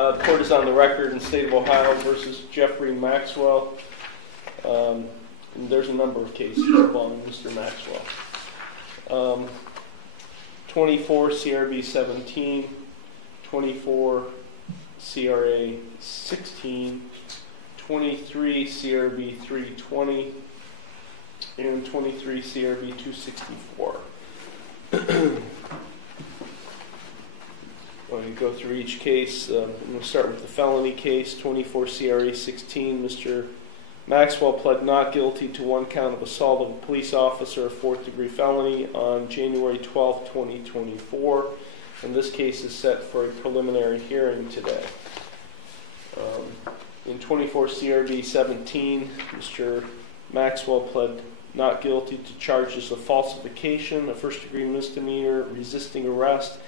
The court is on the record in the state of Ohio versus Jeffrey Maxwell. And there's a number of cases involving Mr. Maxwell. 24 CRB 17, 24 CRA 16, 23 CRB 320, and 23 CRB 264. When we go through each case, I'm going to start with the felony case, 24 CRA 16. Mr. Maxwell pled not guilty to one count of assault of a police officer, a fourth-degree felony, on January 12, 2024. And this case is set for a preliminary hearing today. In 24 CRB 17, Mr. Maxwell pled not guilty to charges of falsification, a first-degree misdemeanor, resisting arrest,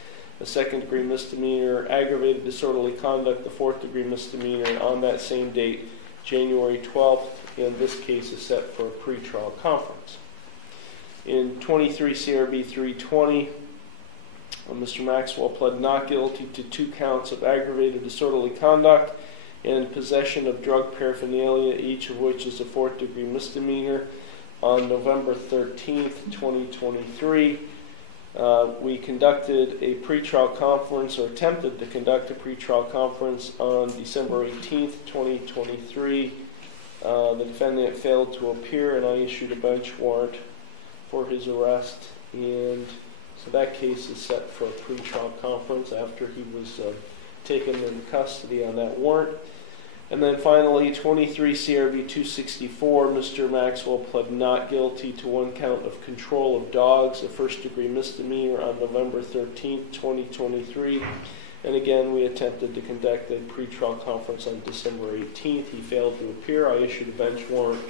a second-degree misdemeanor, aggravated disorderly conduct, the fourth-degree misdemeanor, on that same date, January 12th, and this case is set for a pretrial conference. In 23 CRB 320, Mr. Maxwell pled not guilty to 2 counts of aggravated disorderly conduct and possession of drug paraphernalia, each of which is a fourth-degree misdemeanor, on November 13th, 2023. We conducted a pretrial conference, or attempted to conduct a pretrial conference, on December 18th, 2023. The defendant failed to appear, and I issued a bench warrant for his arrest. And so that case is set for a pretrial conference after he was taken into custody on that warrant. And then finally, 23 CRB 264, Mr. Maxwell pled not guilty to one count of control of dogs, a first-degree misdemeanor, on November 13th, 2023. And again, we attempted to conduct a pretrial conference on December 18th. He failed to appear. I issued a bench warrant.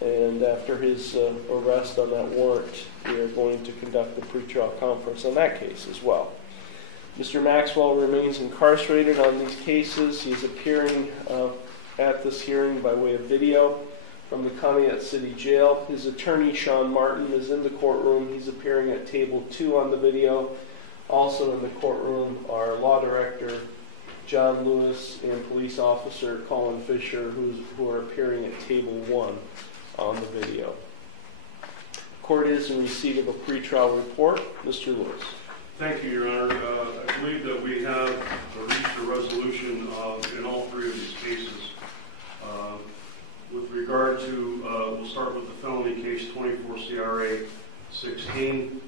And after his arrest on that warrant, we are going to conduct a pretrial conference on that case as well. Mr. Maxwell remains incarcerated on these cases. He's appearing at this hearing by way of video from the Conneaut City Jail. His attorney, Sean Martin, is in the courtroom. He's appearing at table 2 on the video. Also in the courtroom are Law Director John Lewis and Police Officer Colin Fisher, who are appearing at table 1 on the video. The court is in receipt of a pretrial report. Mr. Lewis. Thank you, Your Honor. I believe that we have reached a resolution in all 3 of these cases. With regard to, we'll start with the felony case 24 CRA 16.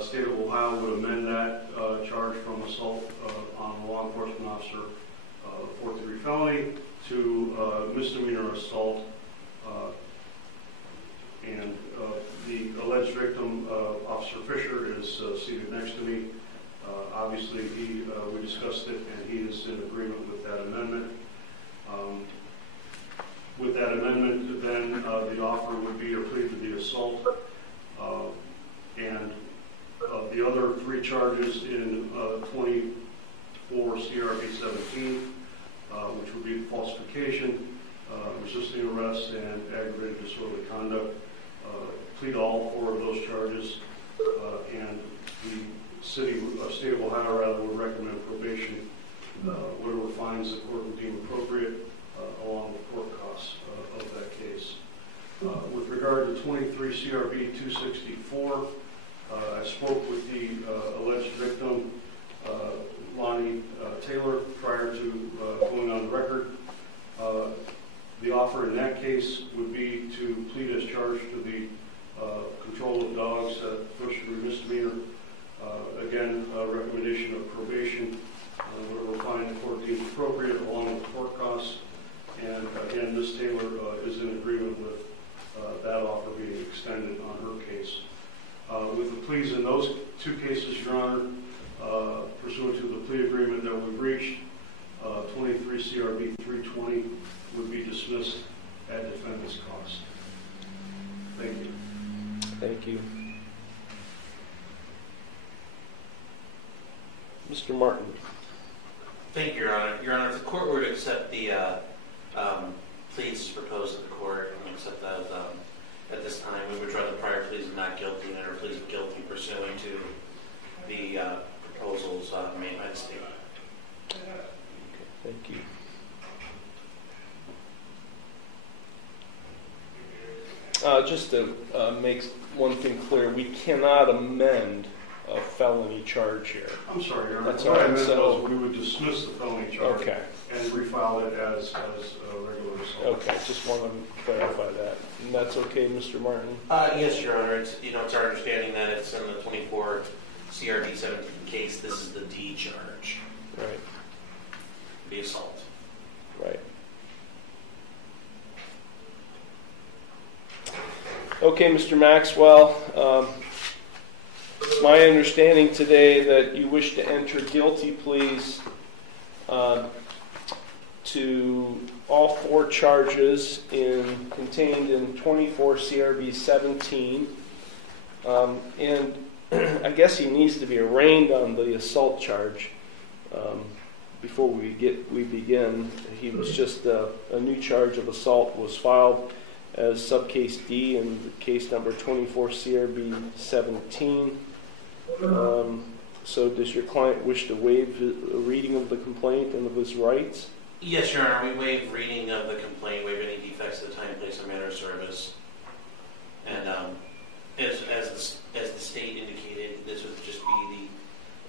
State of Ohio would amend that charge from assault on a law enforcement officer, fourth-degree felony, to misdemeanor assault. And the alleged victim, Officer Fisher, is seated next to me. Obviously, we discussed it, and he is in agreement with that amendment. With that amendment, then the offer would be to plead to the assault. And the other 3 charges in 24 CRB 17, which would be falsification, resisting arrest, and aggravated disorderly conduct. Plead all 4 of those charges, and the state of Ohio would recommend probation, whatever fines the court would deem appropriate, along with court costs of that case. With regard to 23 CRB 264, I spoke with the alleged victim, Lonnie Taylor, prior to going on the record. The offer in that case would be to plead as charged to the control of dogs, first-degree misdemeanor. Again, recommendation of probation, whatever fine the court deems appropriate, along with court costs. And again, Ms. Taylor is in agreement with that offer being extended on her case. With the pleas in those 2 cases, Your Honor, pursuant to the plea agreement that we've reached, 23 CRB 320 would be dismissed at defendant's cost. Thank you. Thank you. Mr. Martin. Thank you, Your Honor. Your Honor, if the court were to accept the pleas proposed at the court and accept those at this time, we would draw the prior pleas of not guilty and enter pleas of guilty pursuant to the proposals made by the state. Just to make one thing clear, we cannot amend a felony charge here. I'm sorry, Your Honor. That's What all I right. meant So, was we would dismiss the felony charge okay. and refile it as a regular assault. Okay, just want to clarify that. And that's okay, Mr. Martin? Yes, Your Honor. It's our understanding that it's in the 24 CRD 17 case. This is the D charge. Right. The assault. Right. Okay, Mr. Maxwell. It's my understanding today that you wish to enter guilty pleas to all 4 charges contained in 24 CRB 17. And I guess he needs to be arraigned on the assault charge before we begin. He was just a new charge of assault was filed as subcase D in case number 24 CRB 17. So does your client wish to waive a reading of the complaint and of his rights? Yes, Your Honor. We waive reading of the complaint, waive any defects of the time, place, or manner of service. And as the state indicated, this would just be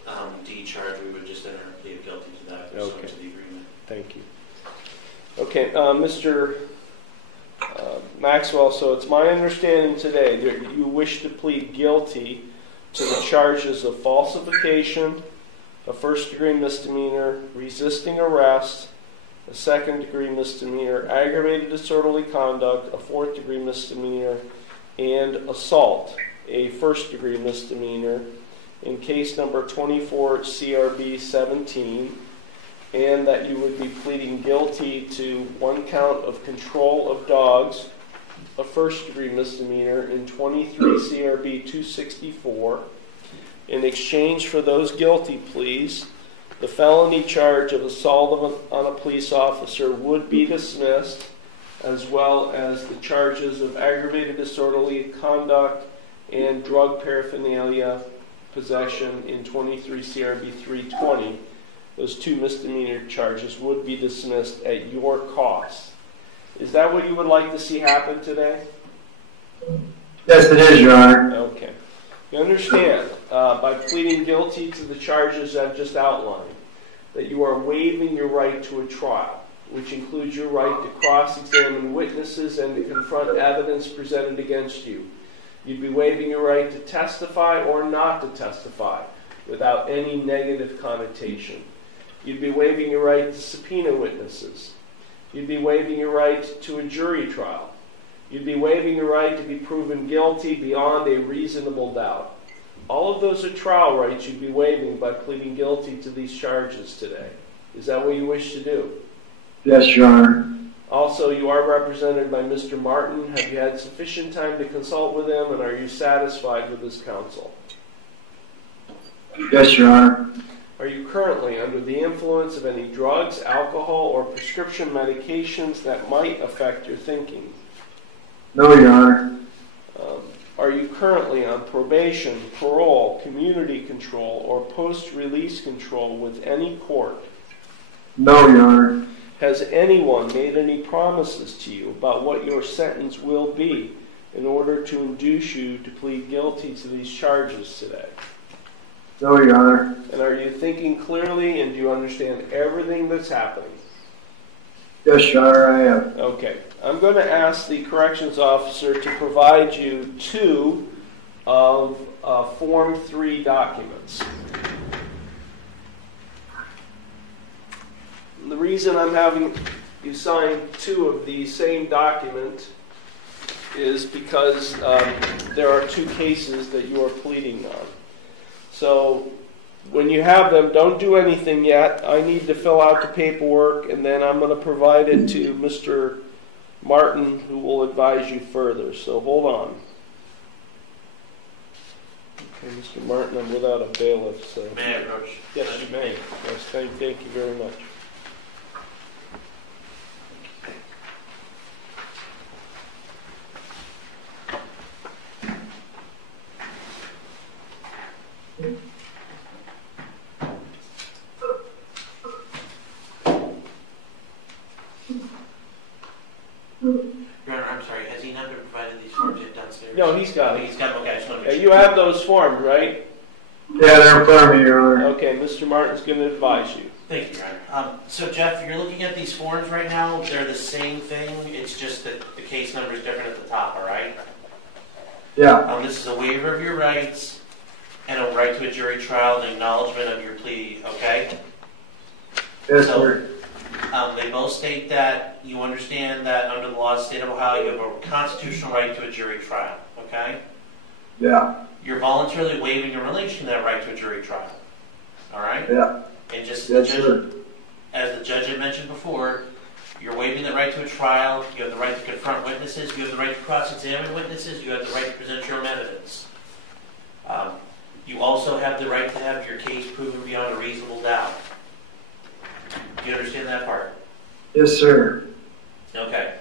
the D charge. We would just enter a plea of guilty to that pursuant to the agreement. Thank you. Okay, Mr. Maxwell, so it's my understanding today that you wish to plead guilty to the charges of falsification, a first-degree misdemeanor, resisting arrest, a second-degree misdemeanor, aggravated disorderly conduct, a fourth-degree misdemeanor, and assault, a first-degree misdemeanor, in case number 24 CRB 17, and that you would be pleading guilty to 1 count of control of dogs, a first-degree misdemeanor, in 23 CRB 264. In exchange for those guilty pleas, the felony charge of assault on a police officer would be dismissed, as well as the charges of aggravated disorderly conduct and drug paraphernalia possession in 23 CRB 320. Those 2 misdemeanor charges would be dismissed at your cost. Is that what you would like to see happen today? Yes, it is, Your Honor. Okay. You understand, by pleading guilty to the charges I've just outlined, that you are waiving your right to a trial, which includes your right to cross-examine witnesses and to confront evidence presented against you. You'd be waiving your right to testify or not to testify without any negative connotation. You'd be waiving your right to subpoena witnesses. You'd be waiving your right to a jury trial. You'd be waiving your right to be proven guilty beyond a reasonable doubt. All of those are trial rights you'd be waiving by pleading guilty to these charges today. Is that what you wish to do? Yes, Your Honor. Also, you are represented by Mr. Martin. Have you had sufficient time to consult with him, and are you satisfied with his counsel? Yes, Your Honor. Are you currently under the influence of any drugs, alcohol, or prescription medications that might affect your thinking? No, Your Honor. Are you currently on probation, parole, community control, or post-release control with any court? No, Your Honor. Has anyone made any promises to you about what your sentence will be in order to induce you to plead guilty to these charges today? No, Your Honor. And are you thinking clearly, and do you understand everything that's happening? Yes, Your Honor, I am. Okay. I'm going to ask the corrections officer to provide you 2 of Form 3 documents. And the reason I'm having you sign 2 of the same document is because there are 2 cases that you are pleading on. So when you have them, don't do anything yet. I need to fill out the paperwork, and then I'm going to provide it to Mr. Martin, who will advise you further. So hold on. Okay, Mr. Martin, I'm without a bailiff. So. May I approach? Yes, you may. Yes, thank you very much. Your Honor, I'm sorry. Has he not been provided these forms? papers? No, he's got it. He's got them. Okay, I just want to Yeah, make sure. you have those forms, right? Yeah, they're in front of me, Your Honor. Okay, Mr. Martin's going to advise you. Thank you, Your Honor. So, Jeff, you're looking at these forms right now. They're the same thing. It's just that the case number is different at the top, all right? Yeah, This is a waiver of your rights and a right to a jury trial and acknowledgement of your plea, okay? yes, So- sir. They both state that you understand that under the law of the state of Ohio, you have a constitutional right to a jury trial, okay? Yeah, You're voluntarily waiving in relation to that right to a jury trial, all right? yeah, And just yes, sir. as the judge had mentioned before, you're waiving the right to a trial, you have the right to confront witnesses, you have the right to cross-examine witnesses, you have the right to present your own evidence. You also have the right to have your case proven beyond a reasonable doubt. Do you understand that part? Yes, sir. Okay.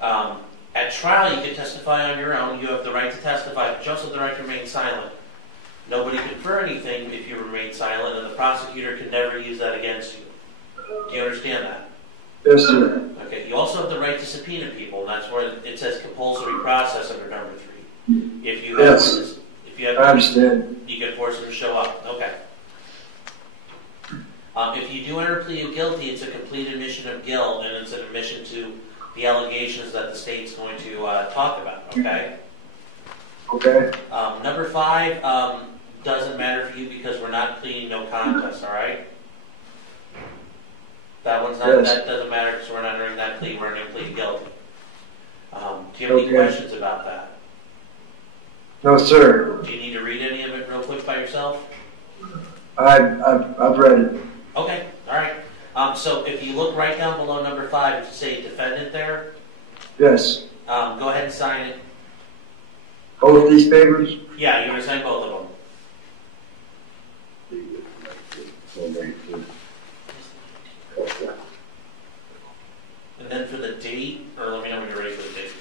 At trial, you can testify on your own. You have the right to testify, but you also have the right to remain silent. Nobody can infer anything if you remain silent, and the prosecutor can never use that against you. Do you understand that? Yes, sir. Okay. You also have the right to subpoena people, and that's where it says compulsory process under number 3. If you have, Yes. I understand. you can force them to show up. Okay. If you do enter a plea of guilty, it's a complete admission of guilt, and it's an admission to the allegations that the state's going to talk about, okay? Okay, Number 5 doesn't matter for you because we're not pleading no contest, all right? That one's not, Yes. that doesn't matter because we're not entering that plea, we're entering plea guilty. Do you have any Okay. questions about that? no, sir. Do you need to read any of it real quick by yourself? I've read it. Okay, all right. So if you look right down below number 5, it say defendant there. Yes. Go ahead and sign it. Both these papers? Yeah, you're going to sign both of them. And then for the date, or let me know when you're ready for the date.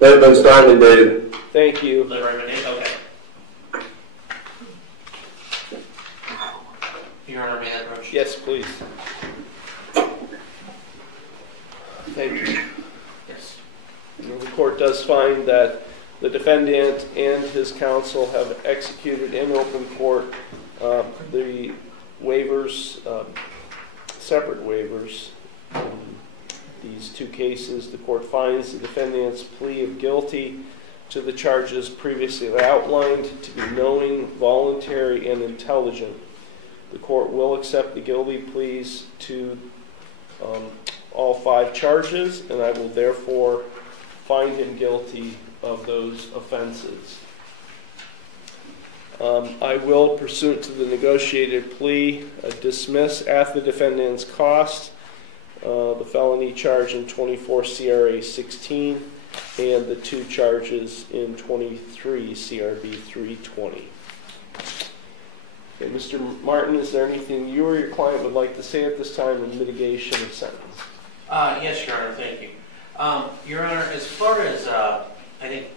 They've been signed and dated. Thank you. The right date? Okay. Your Honor, may I approach? Yes, please. Thank you. Yes. The court does find that the defendant and his counsel have executed in open court the waivers, separate waivers. These two cases, the court finds the defendant's plea of guilty to the charges previously outlined to be knowing, voluntary, and intelligent. The court will accept the guilty pleas to all 5 charges, and I will therefore find him guilty of those offenses. I will, pursuant to the negotiated plea, dismiss at the defendant's cost the felony charge in 24 CRA 16 and the 2 charges in 23 CRB 320. Okay, Mr. Martin, is there anything you or your client would like to say at this time in mitigation of sentence? Yes, Your Honor, thank you. Your Honor, as far as I think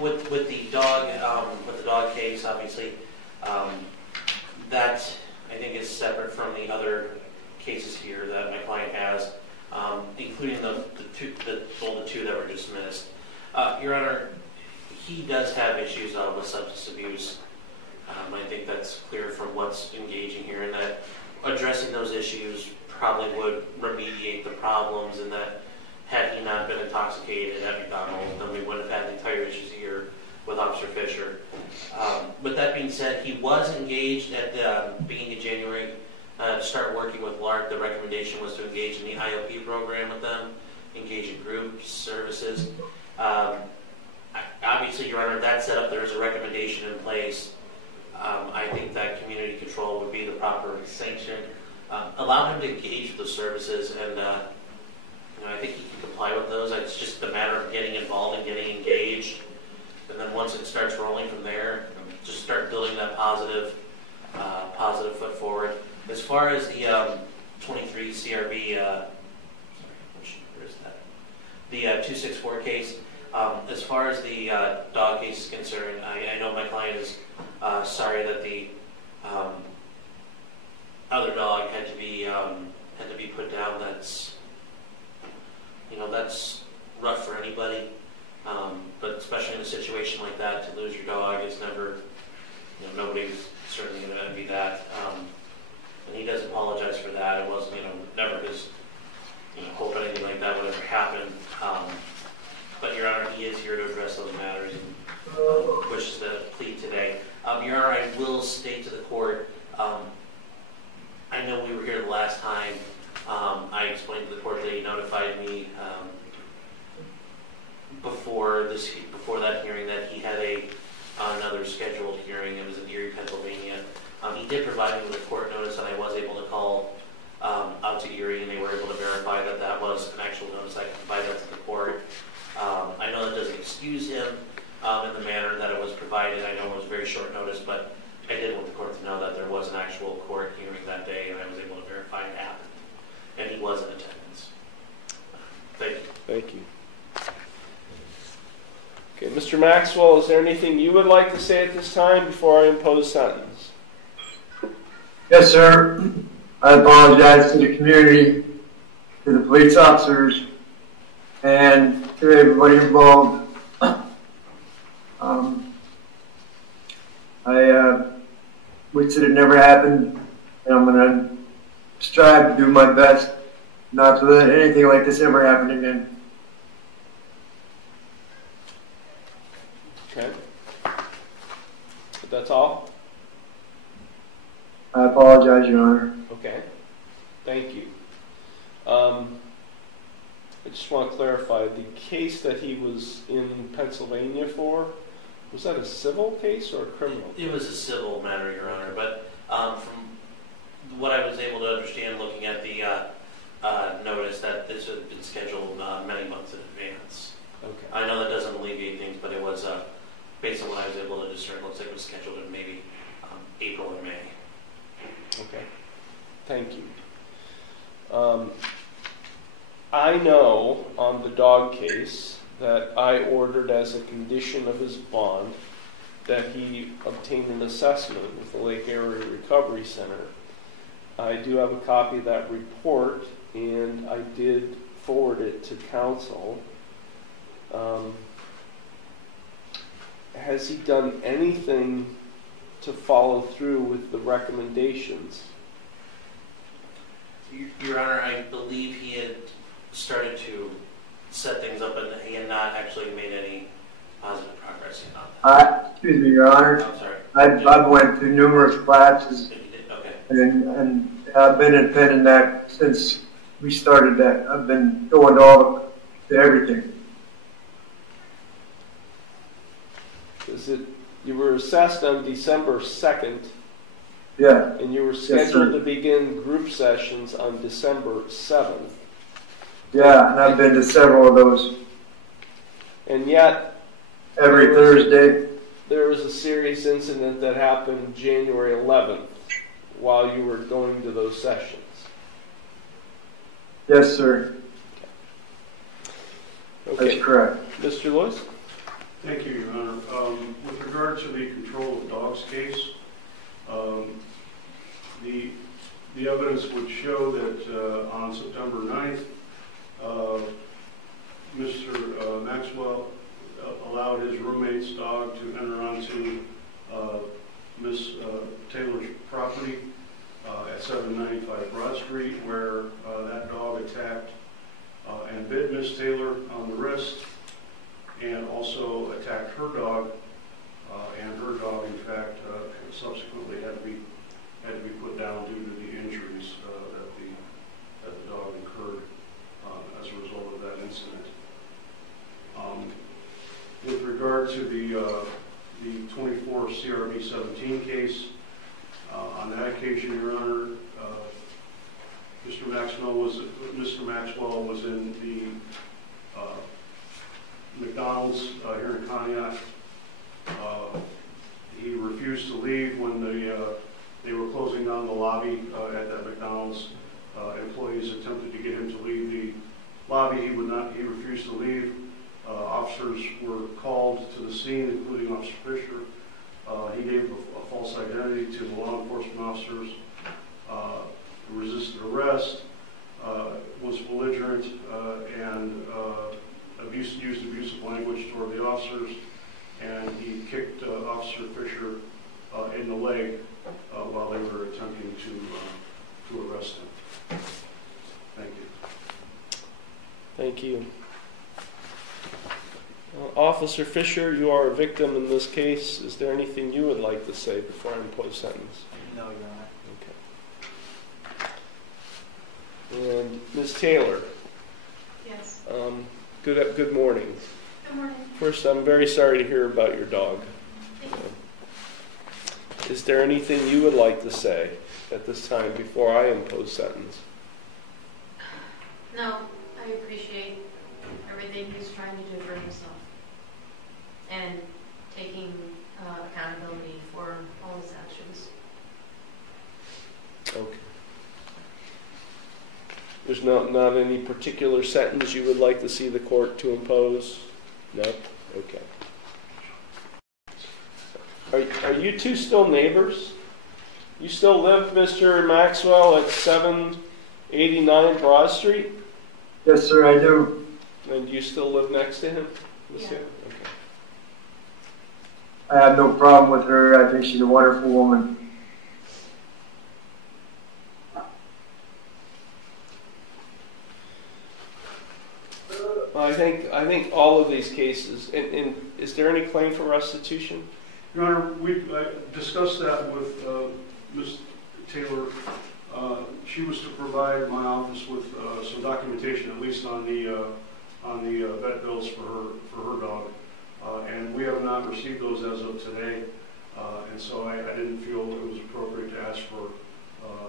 with the dog case, obviously, that I think is separate from the other cases here that my client has, including the two that were dismissed. Your Honor, he does have issues with substance abuse. I think that's clear from what's engaging here, and that addressing those issues probably would remediate the problems, and that had he not been intoxicated at McDonald's, then we wouldn't have had the entire issues here with Officer Fisher. With that being said, he was engaged at the beginning of January to start working with LARC. The recommendation was to engage in the IOP program with them, engage in group services. Obviously, Your Honor, that set up, there is a recommendation in place. I think that community control would be the proper sanction. Allow him to engage with the services, and I think he can comply with those. It's just a matter of getting involved and getting engaged. And then once it starts rolling from there, just start building that positive positive foot forward. As far as the 23 CRB, which number is that? The 264 case. As far as the dog case is concerned, I know my client is sorry that the other dog had to be put down. That's that's rough for anybody, but especially in a situation like that, to lose your dog is never. Nobody's certainly going to envy that, and he does apologize for that. It wasn't never his hope anything like that would ever happen. But Your Honor, he is here to address those matters and wishes to plead today. Your Honor, I will state to the court. I know we were here the last time. I explained to the court that he notified me before that hearing that he had another scheduled hearing. It was in Erie, Pennsylvania. He did provide me with a court notice, and I was able to call out to Erie, and they were able to verify that that was an actual notice. I can provide that to the court. I know that doesn't excuse him in the manner that it was provided. I know it was very short notice, but I did want the court to know that there was an actual court hearing that day, and I was able to verify it happened. And he was in attendance. Thank you. Thank you. Okay, Mr. Maxwell, is there anything you would like to say at this time before I impose sentence? Yes, sir. I apologize to the community, to the police officers, and to everybody involved. I wish it had never happened, and I'm going to strive to do my best not to let anything like this ever happen again. Okay. But that's all? I apologize, Your Honor. Okay. Thank you. I just want to clarify, the case that he was in Pennsylvania for, was that a civil case or a criminal case? It was a civil matter, Your Honor, but from what I was able to understand looking at the notice, that this had been scheduled many months in advance. Okay. I know that doesn't alleviate things, but it was, based on what I was able to discern, it looks like it was scheduled in maybe April or May. Okay. Thank you. I know on the dog case that I ordered as a condition of his bond that he obtained an assessment with the Lake Area Recovery Center. I do have a copy of that report, and I did forward it to counsel. Has he done anything to follow through with the recommendations? Your Honor, I believe he had started to set things up, and he had not actually made any positive progress on that. Excuse me, Your Honor. I'm sorry. I've went through numerous classes, Okay. and I've been attending that since we started that. I've been going to everything. You were assessed on December 2nd. Yeah. And you were scheduled to begin group sessions on December 7th. Yeah, and I've been to several of those. And yet, every Thursday. There was a serious incident that happened January 11th while you were going to those sessions. Yes, sir. Okay. That's correct. Mr. Lewis? Thank you, Your Honor. With regard to the control of dogs case, the evidence would show that on September 9th, Mr. Maxwell allowed his roommate's dog to enter onto Miss Taylor's property at 795 Broad Street, where that dog attacked and bit Miss Taylor on the wrist, and also attacked her dog, and her dog, in fact, subsequently had to be put down due to the injuries that the dog incurred as a result of that incident. With regard to the 24 CRB 17 case, on that occasion, Your Honor, Mr. Maxwell was in the McDonald's here in Conneaut. He refused to leave when the They were closing down the lobby at that McDonald's. Employees attempted to get him to leave the lobby. He would not. He refused to leave. Officers were called to the scene, including Officer Fisher. He gave a false identity to the law enforcement officers, resisted arrest, was belligerent, and used abusive language toward the officers, and he kicked Officer Fisher in the leg while they were attempting to arrest him. Thank you. Thank you. Officer Fisher, you are a victim in this case. Is there anything you would like to say before I impose sentence? No, Your Honor. Okay. And Ms. Taylor. Yes. Good morning. Good morning. First, I'm very sorry to hear about your dog. Thank you. Is there anything you would like to say at this time before I impose sentence? No, I appreciate everything he's trying to do for himself and taking accountability for all his actions. Okay. There's not any particular sentence you would like to see the court to impose? No? Okay. Are you two still neighbors? You still live, Mr. Maxwell, at 789 Broad Street? Yes, sir, I do. And you still live next to him? Yeah. Okay. I have no problem with her. I think she's a wonderful woman. I think all of these cases, and is there any claim for restitution? Your Honor, we discussed that with Ms. Taylor. She was to provide my office with some documentation, at least on the vet bills for her dog, and we have not received those as of today. And so I didn't feel it was appropriate to ask for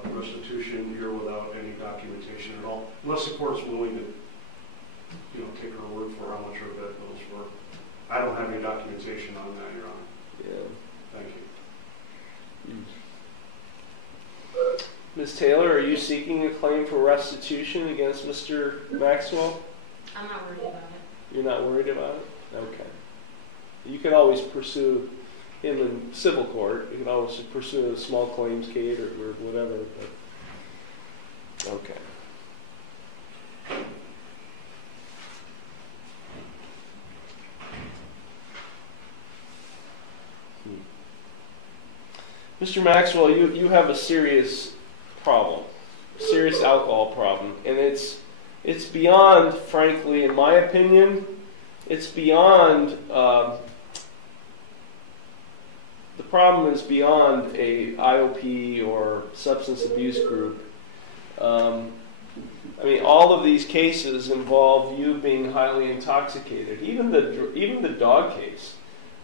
restitution here without any documentation at all, unless the court's willing to, take her word for how much her vet bills were. I don't have any documentation on that, Your Honor. Yeah. Thank you. Ms. Taylor, are you seeking a claim for restitution against Mr. Maxwell? I'm not worried about it. You're not worried about it? Okay. You can always pursue him in civil court. You can always pursue a small claims case or whatever. But okay. Mr. Maxwell, you have a serious problem, serious alcohol problem, and it's beyond, frankly, in my opinion, it's beyond, the problem is beyond a IOP or substance abuse group. All of these cases involve you being highly intoxicated. Even the dog case.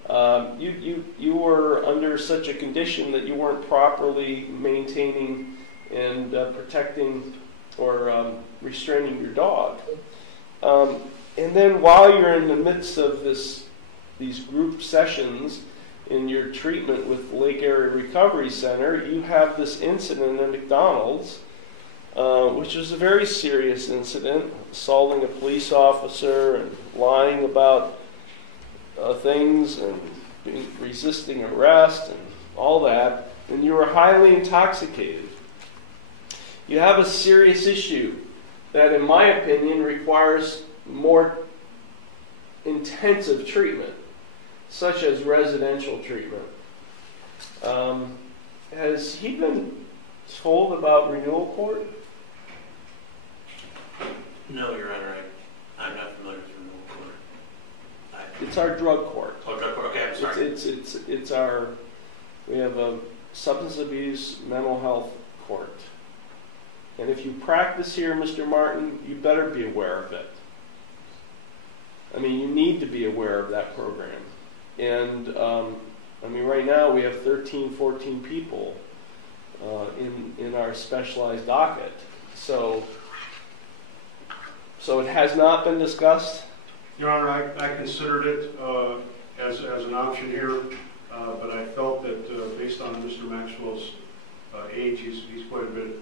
You were under such a condition that you weren't properly maintaining and protecting or restraining your dog. And then while you're in the midst of these group sessions in your treatment with Lake Area Recovery Center, you have this incident at McDonald's, which was a very serious incident, assaulting a police officer and lying about things and resisting arrest and all that, and you were highly intoxicated. You have a serious issue that, in my opinion, requires more intensive treatment, such as residential treatment. Has he been told about renewal court? No, Your Honor, I'm not familiar with renewal court. It's our drug court. Oh, drug court. Okay, I'm sorry. It's our. We have a substance abuse mental health court, and if you practice here, Mr. Martin, you better be aware of it. You need to be aware of that program. And right now we have 13, 14 people in our specialized docket. So it has not been discussed. Your Honor, I considered it as an option here, but I felt that based on Mr. Maxwell's age. He's quite a bit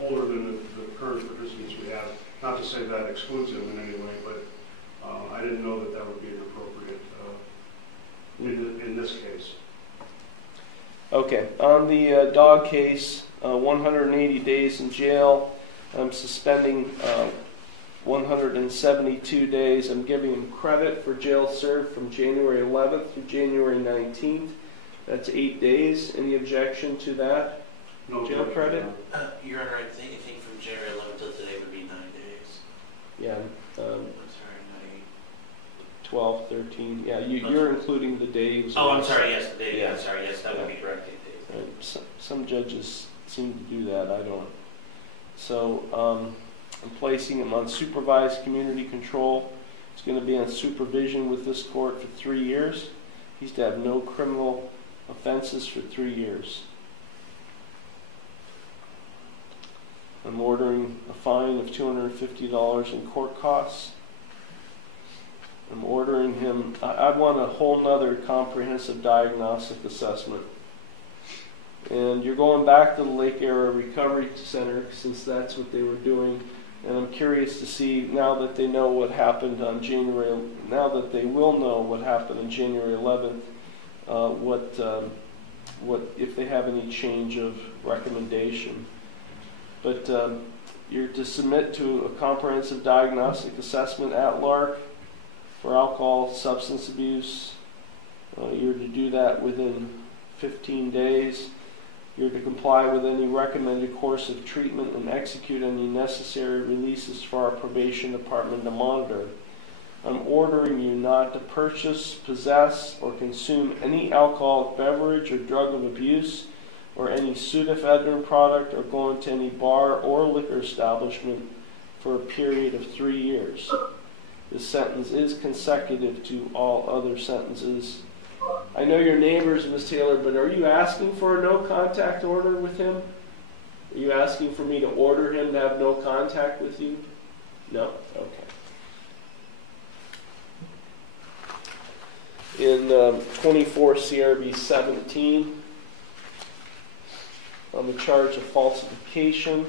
older than the current participants we have. Not to say that excludes him in any way, but I didn't know that would be inappropriate in this case. Okay, on the dog case, 180 days in jail. I'm suspending 172 days. I'm giving him credit for jail served from January 11th through January 19th. That's 8 days. Any objection to that? No jail credit? Your Honor, I think from January 11th till today would be 9 days. Yeah. I'm sorry, 12, 13. Yeah, you're including the days. Oh, I'm sorry. Yes, the day. Yeah. I'm sorry. Yes, that would be correct. 8 days. Right. Some judges seem to do that. I don't. So I'm placing him on supervised community control. He's going to be on supervision with this court for 3 years. He's to have no criminal offenses for 3 years. I'm ordering a fine of $250 in court costs. I'm ordering him, I want a whole nother comprehensive diagnostic assessment. And you're going back to the Lake Area Recovery Center since that's what they were doing. And I'm curious to see, now that they know what happened on now that they will know what happened on January 11th, what if they have any change of recommendation. But you're to submit to a comprehensive diagnostic assessment at LARC for alcohol, substance abuse. You're to do that within 15 days. You're to comply with any recommended course of treatment and execute any necessary releases for our probation department to monitor. I'm ordering you not to purchase, possess, or consume any alcoholic beverage or drug of abuse, or any pseudoephedrine product, or go into any bar or liquor establishment for a period of 3 years. This sentence is consecutive to all other sentences. I know your neighbors, Ms. Taylor, but are you asking for a no contact order with him? Are you asking for me to order him to have no contact with you? No? Okay. In 24 CRB 17, on the charge of falsification,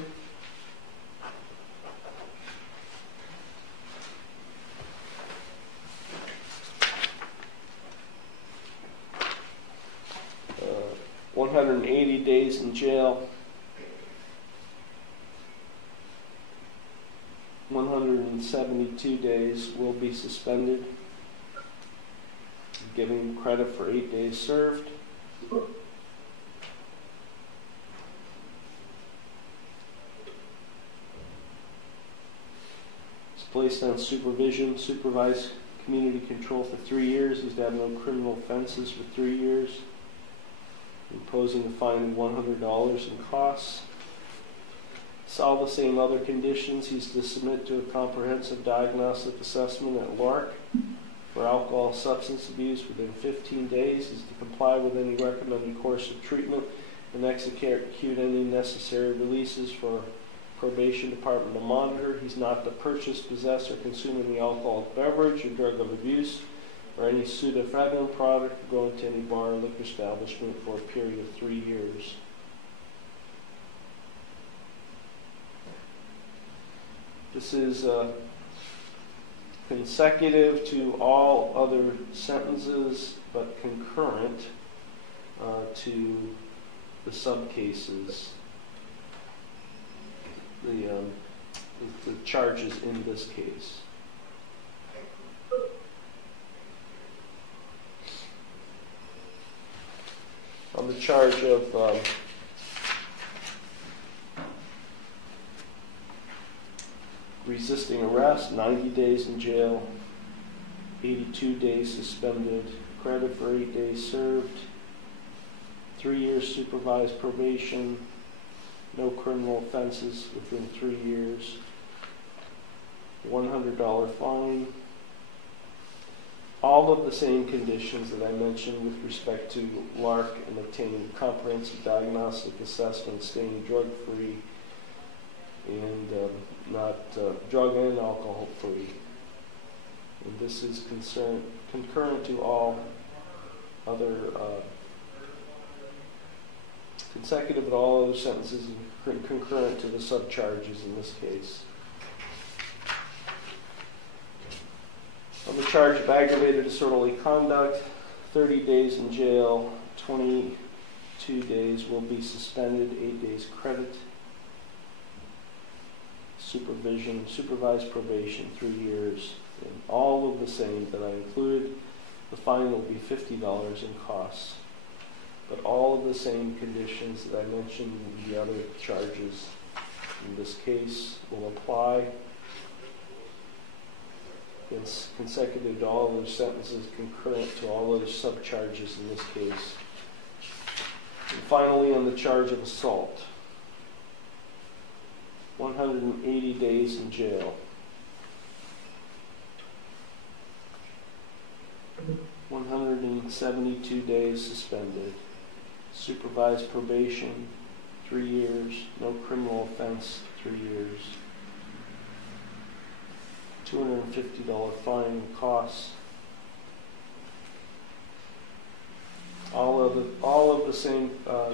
uh, 180 days in jail, 172 days will be suspended, giving credit for 8 days served. Placed on supervision, supervised community control for 3 years. He's to have no criminal offenses for 3 years. Imposing a fine of $100 in costs. It's all the same other conditions. He's to submit to a comprehensive diagnostic assessment at LARC for alcohol substance abuse within 15 days. He's to comply with any recommended course of treatment and execute any necessary releases for probation department to monitor. He's not to purchase, possess, or consume any alcoholic beverage or drug of abuse, or any pseudoephedrine product, or go into any bar or liquor establishment for a period of 3 years. This is consecutive to all other sentences, but concurrent to the subcases. The charges in this case. On the charge of resisting arrest, 90 days in jail, 82 days suspended, credit for 8 days served, 3 years supervised probation, no criminal offenses within 3 years, $100 fine. All of the same conditions that I mentioned with respect to LARC and obtaining comprehensive diagnostic assessment, staying drug-free, and not drug and alcohol-free. And this is concurrent to all other consecutive to all other sentences and concurrent to the subcharges in this case. On the charge of aggravated disorderly conduct, 30 days in jail, 22 days will be suspended, 8 days credit. Supervision, supervised probation, 3 years, and all of the same that I included. The fine will be $50 in costs. But all of the same conditions that I mentioned in the other charges in this case will apply. It's consecutive to all those sentences, concurrent to all those subcharges in this case. And finally, on the charge of assault, 180 days in jail. 172 days suspended. Supervised probation, 3 years. No criminal offense, 3 years. $250 fine and costs. All of the same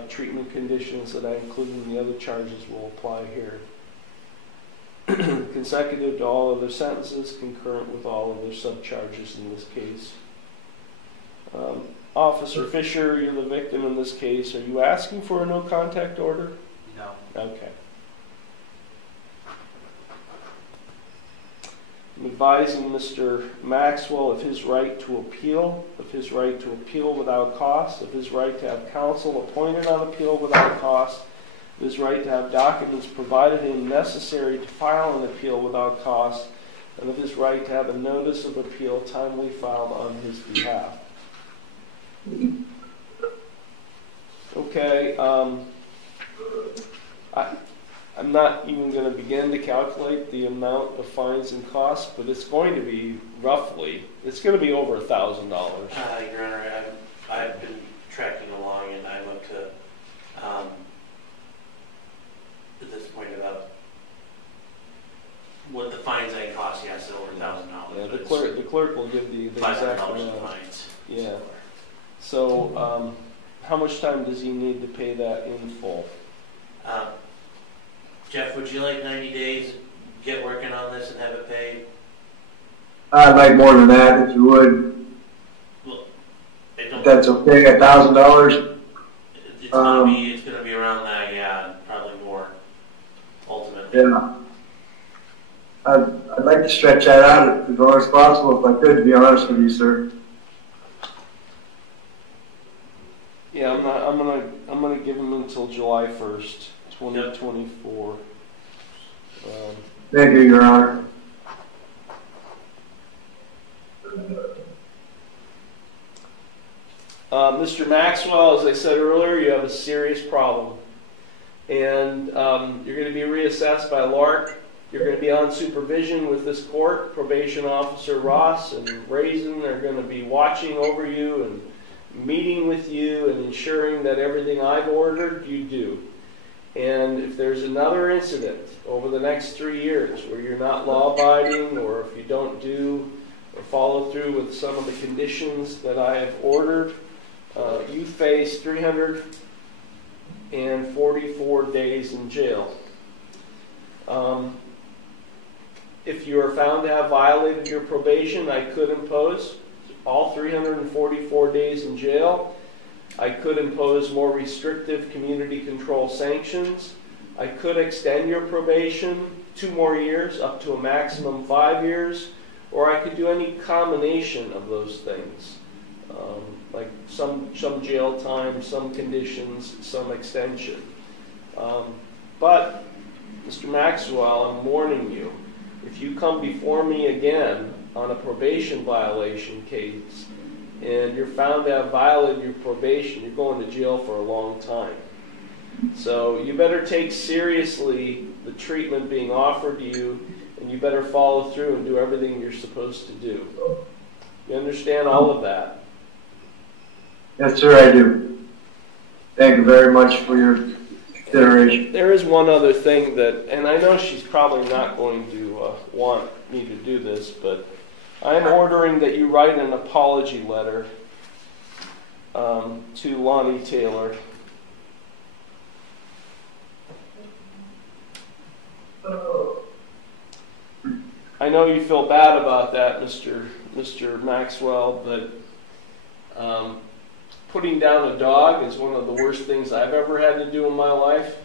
treatment conditions that I included in the other charges will apply here. Consecutive to all other sentences, concurrent with all other subcharges in this case. Officer Fisher, you're the victim in this case. Are you asking for a no contact order? No. Okay. I'm advising Mr. Maxwell of his right to appeal, without cost, of his right to have counsel appointed on appeal without cost, of his right to have documents provided him necessary to file an appeal without cost, and of his right to have a notice of appeal timely filed on his behalf. Okay, I'm not even going to begin to calculate the amount of fines and costs, but it's going to be it's going to be over $1,000. Your Honor, I've been tracking along, and I'm up to, at this point, about what the fines and costs, yes, over $1,000. Yeah, the clerk will give the exact amount. Fines. Yeah. So, how much time does he need to pay that in full? Jeff, would you like 90 days, get working on this and have it paid? I'd like more than that, if you would. Well, If that's okay, $1,000. It's going to be around that, yeah, probably more, ultimately. Yeah. I'd like to stretch that out as long as possible, if I could, to be honest with you, sir. Yeah, I'm gonna give him until July 1st, 2024. Thank you, Your Honor. Mr. Maxwell, as I said earlier, you have a serious problem. And you're going to be reassessed by LARC. You're going to be on supervision with this court. Probation Officer Ross and Raisin are going to be watching over you and meeting with you and ensuring that everything I've ordered, you do. And if there's another incident over the next 3 years where you're not law-abiding, or if you don't do or follow through with some of the conditions that I have ordered, you face 344 days in jail. If you are found to have violated your probation, I could impose all 344 days in jail. I could impose more restrictive community control sanctions. I could extend your probation 2 more years, up to a maximum 5 years, or I could do any combination of those things, like some jail time, some conditions, some extension. But, Mr. Maxwell, I'm warning you, if you come before me again on a probation violation case, and you're found to have violated your probation, you're going to jail for a long time. So you better take seriously the treatment being offered to you, and you better follow through and do everything you're supposed to do. You understand all of that? Yes, sir, I do. Thank you very much for your consideration. There is one other thing that, and I know she's probably not going to want me to do this, but I'm ordering that you write an apology letter to Lonnie Taylor. I know you feel bad about that, Mr. Maxwell, but putting down a dog is one of the worst things I've ever had to do in my life.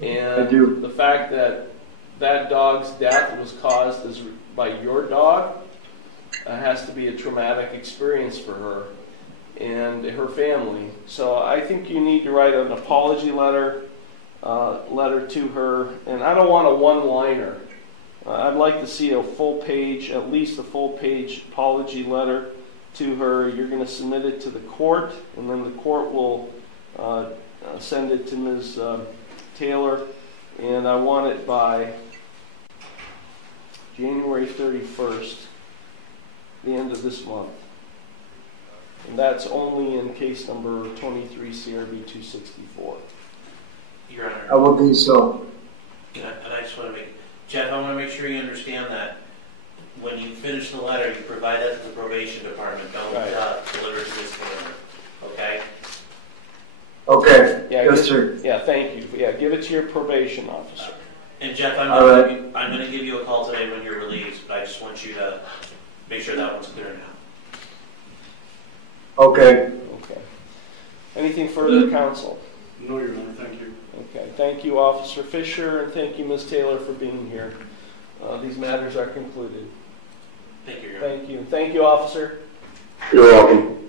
And the fact that that dog's death was caused by your dog has to be a traumatic experience for her and her family. So I think you need to write an apology letter to her, and I don't want a one-liner. I'd like to see a full page, at least a full page apology letter to her. You're going to submit it to the court, and then the court will send it to Ms. Taylor, and I want it by January 31st, the end of this month. And that's only in case number 23 CRB 264. Your Honor. I will do so. And I just want to Jeff, I want to make sure you understand that when you finish the letter, you provide that to the probation department. Don't deliver it to this camera. Okay? Okay. Yeah, yes, sir. Yeah, thank you. Yeah, give it to your probation officer. And Jeff, I'm going to give you a call today when you're released, but I just want you to make sure that one's clear now. Okay. Okay. Anything further, counsel? No, Your Honor. Thank you. Okay. Thank you, Officer Fisher, and thank you, Ms. Taylor, for being here. These matters are concluded. Thank you, Your Honor. Thank you. Thank you, Officer. You're welcome.